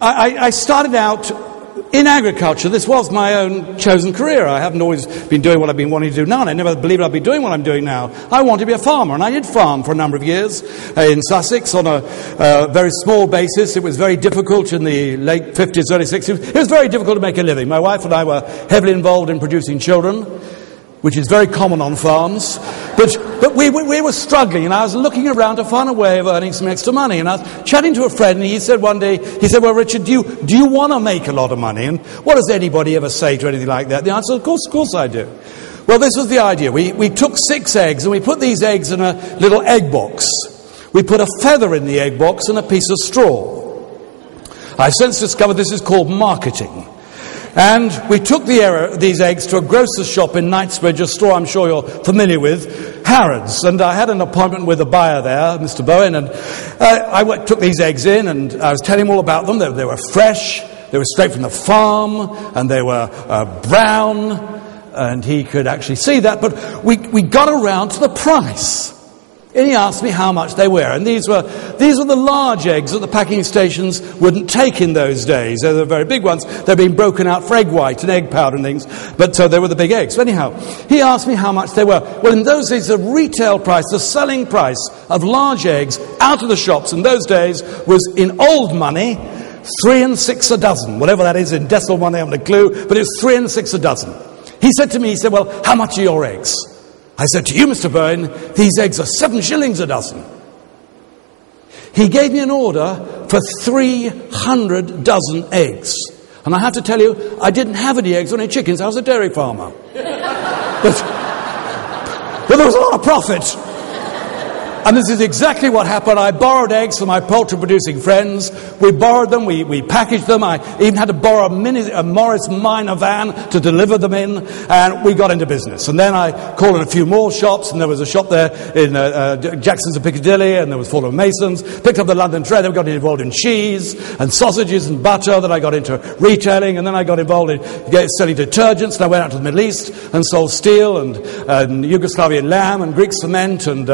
I started out in agriculture. This was my own chosen career. I haven't always been doing what I've been wanting to do now, and I never believed I'd be doing what I'm doing now. I wanted to be a farmer, and I did farm for a number of years in Sussex on a very small basis. It was very difficult in the late 50s, early 60s. It was very difficult to make a living. My wife and I were heavily involved in producing children, which is very common on farms. But we were struggling, and I was looking around to find a way of earning some extra money. And I was chatting to a friend, and he said one day, well, Richard, do you want to make a lot of money? And what does anybody ever say to anything like that? The answer, of course I do. Well, this was the idea. We took 6 eggs, and we put these eggs in a little egg box. We put a feather in the egg box and a piece of straw. I've since discovered this is called marketing. And we took these eggs to a grocer's shop in Knightsbridge, a store I'm sure you're familiar with, Harrods. And I had an appointment with the buyer there, Mr. Bowen, and I took these eggs in, and I was telling him all about them. They were fresh, they were straight from the farm, and they were brown, and he could actually see that. But we got around to the price. And he asked me how much they were. And these were the large eggs that the packing stations wouldn't take in those days. They were the very big ones. They're being broken out for egg white and egg powder and things. But so they were the big eggs. But anyhow, he asked me how much they were. Well, in those days, the retail price, the selling price of large eggs out of the shops in those days was, in old money, 3 and 6 a dozen. Whatever that is in decimal money, I haven't a clue. But it's 3 and 6 a dozen. He said to me, well, how much are your eggs? I said, to you, Mr. Bowen, these eggs are 7 shillings a dozen. He gave me an order for 300 dozen eggs. And I have to tell you, I didn't have any eggs or any chickens. I was a dairy farmer. But there was a lot of profit. And this is exactly what happened. I borrowed eggs from my poultry-producing friends. We borrowed them, we packaged them. I even had to borrow a Morris Minor van to deliver them in, and we got into business. And then I called in a few more shops, and there was a shop there in Jackson's and Piccadilly, and there was Fulham Masons. Picked up the London Trade. Then we got involved in cheese and sausages and butter. Then I got into retailing, and then I got involved in selling detergents. And I went out to the Middle East and sold steel and Yugoslavian lamb and Greek cement and